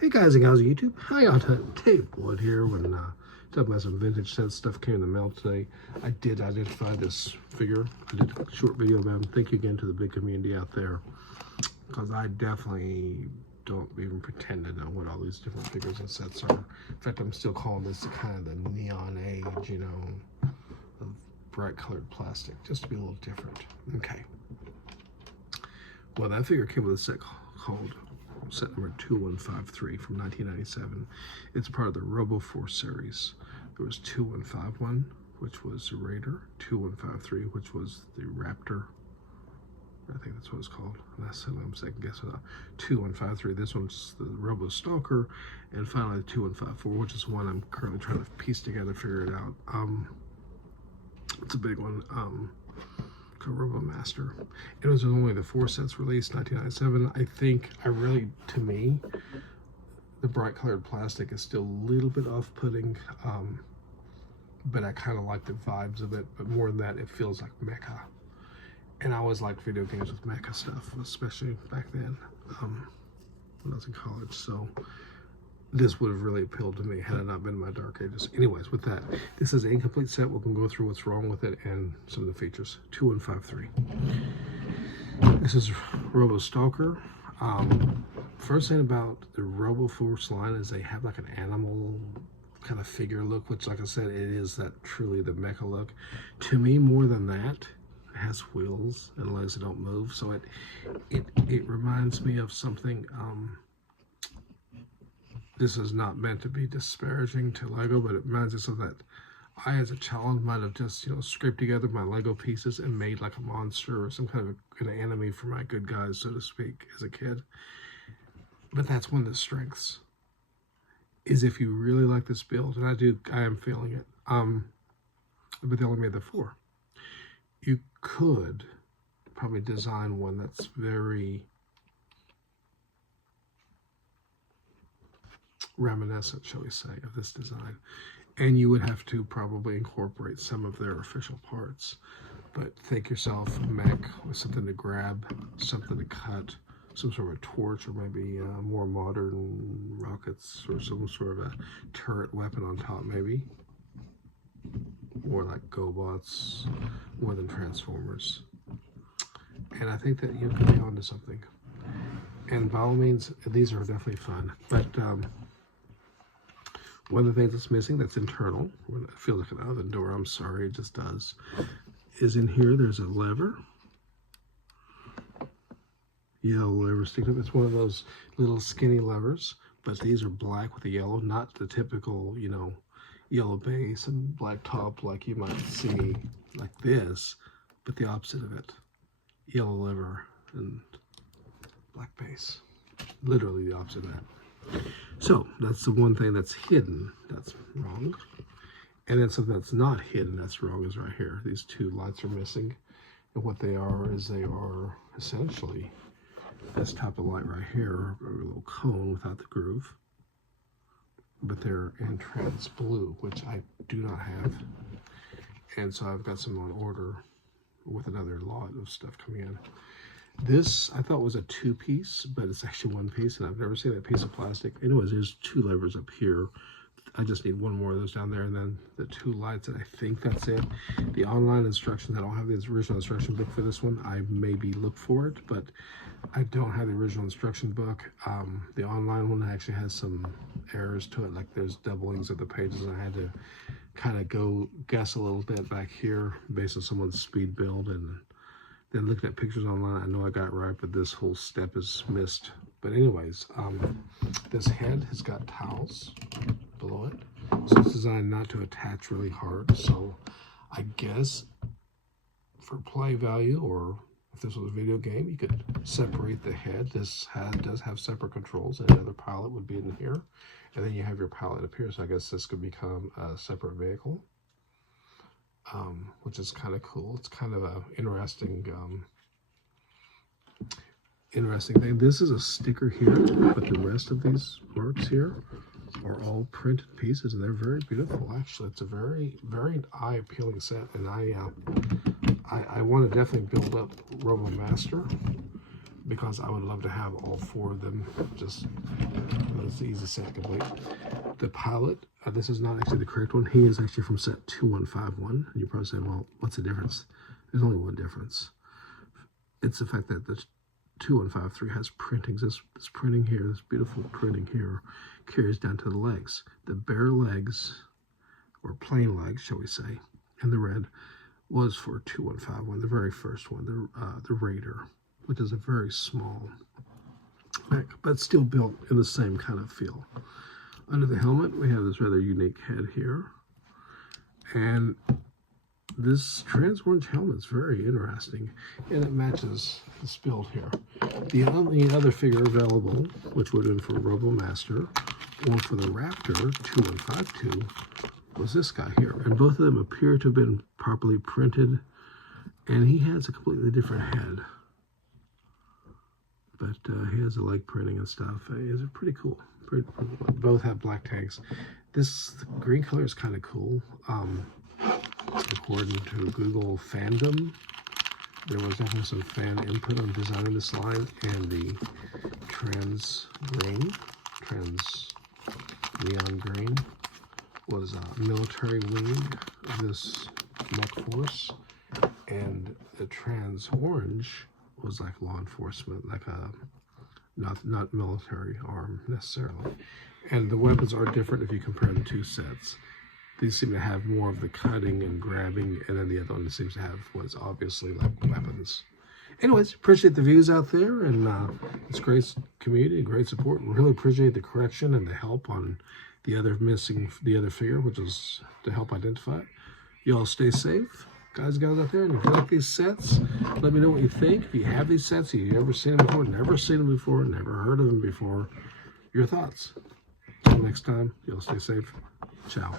Hey guys and gals of YouTube, how y'all doing? Dave Wood here. When talking about some vintage set stuff came in the mail today. I did identify this figure. I did a short video about him. Thank you again to the big community out there, because I definitely don't even pretend to know what all these different figures and sets are. In fact, I'm still calling this kind of the neon age, you know, of bright colored plastic, just to be a little different. Okay. Well, that figure came with a set called set number 2153 from 1997. It's part of the Robo Force series. There was 2151, which was the Raider, 2153, which was the Raptor. I think that's what it's called. That's what I'm second guessing. 2153. This one's the Robo Stalker, and finally the 2154, which is one I'm currently trying to piece together, figure it out. It's a big one. Robo Master. It was only the 4 sets released, 1997. I think to me, the bright colored plastic is still a little bit off-putting, but I kind of like the vibes of it. But more than that, it feels like mecha. And I always liked video games with mecha stuff, especially back then when I was in college. So this would have really appealed to me had it not been in my dark ages. Anyways, with that, this is an incomplete set. We can go through what's wrong with it and some of the features. 2153. This is Robo Stalker. First thing about the Robo Force line is they have like an animal kind of figure look, which, like I said, it is that truly the mecha look. To me, more than that, it has wheels and legs that don't move. So it reminds me of something. This is not meant to be disparaging to Lego, but it reminds us of that I, as a child, might have just, scraped together my Lego pieces and made like a monster or some kind of an enemy for my good guys, so to speak, as a kid. But that's one of the strengths, is if you really like this build, and I am feeling it, but they only made the 4. You could probably design one that's very reminiscent, shall we say, of this design, and you would have to probably incorporate some of their official parts. But think yourself a mech with something to grab, something to cut, some sort of a torch, or maybe more modern rockets, or some sort of a turret weapon on top, maybe more like GoBots, more than Transformers. And I think that you could be onto something. And by all means, these are definitely fun, but one of the things that's missing, that's internal, it feels like an oven door, I'm sorry, it just does, is in here there's a lever. Yellow lever sticking up. It's one of those little skinny levers, but these are black with a yellow, not the typical, yellow base and black top like you might see like this, but the opposite of it. Yellow lever and black base. Literally the opposite of that. So that's the one thing that's hidden, that's wrong. And then something that's not hidden, that's wrong, is right here. These 2 lights are missing. And what they are is they are essentially this type of light right here, a little cone without the groove. But they're in trans blue, which I do not have. And so I've got some on order with another lot of stuff coming in. This I thought was a 2-piece, but it's actually 1 piece, and I've never seen that piece of plastic. Anyways, there's 2 levers up here. I just need 1 more of those down there, and then the 2 lights, and I think that's it. The online instructions, I don't have the original instruction book for this one. I maybe look for it, but I don't have the original instruction book. The online one actually has some errors to it, like there's doublings of the pages, and I had to kind of go guess a little bit back here based on someone's speed build, and then looking at pictures online, I know I got it right, but this whole step is missed. But anyways, this head has got towels below it, so it's designed not to attach really hard. So I guess for play value, or if this was a video game, you could separate the head. This head does have separate controls, and another pallet would be in here, and then you have your pallet up here. So I guess this could become a separate vehicle. Which is kind of cool. It's kind of a interesting thing. This is a sticker here, but the rest of these marks here are all printed pieces, and they're very beautiful. Actually, it's a very, very eye-appealing set, and I want to definitely build up Robo Master, because I would love to have all 4 of them. Just it's the easy set complete. The pilot, this is not actually the correct one. He is actually from set 2151. And you're probably saying, well, what's the difference? There's only one difference. It's the fact that the 2153 has printings. This printing here, this beautiful printing here, carries down to the legs. The bare legs, or plain legs, shall we say, and the red was for 2151, the very first one, the Raider, which is a very small mech, but still built in the same kind of feel. Under the helmet, we have this rather unique head here, and this trans orange helmet is very interesting, and it matches this build here. The only other figure available, which would have been for Robo Master or for the Raptor 2152, was this guy here, and both of them appear to have been properly printed, and he has a completely different head, but he has a leg printing and stuff. It's pretty cool. Both have black tags. This green color is kind of cool. According to Google fandom, there was definitely some fan input on designing this line, and the trans neon green was a military wing of this mech force, and the trans orange was like law enforcement, like a not military arm necessarily. And the weapons are different if you compare the 2 sets. These seem to have more of the cutting and grabbing, and then the other one seems to have what's obviously like weapons. Anyways, appreciate the views out there, and it's great community, great support. Really appreciate the correction and the help on the other figure, which is to help identify it. You all stay safe, guys out there, and if you like these sets, let me know what you think. If you have these sets, if you've ever seen them before, never heard of them before, your thoughts. Until next time, you all stay safe. Ciao.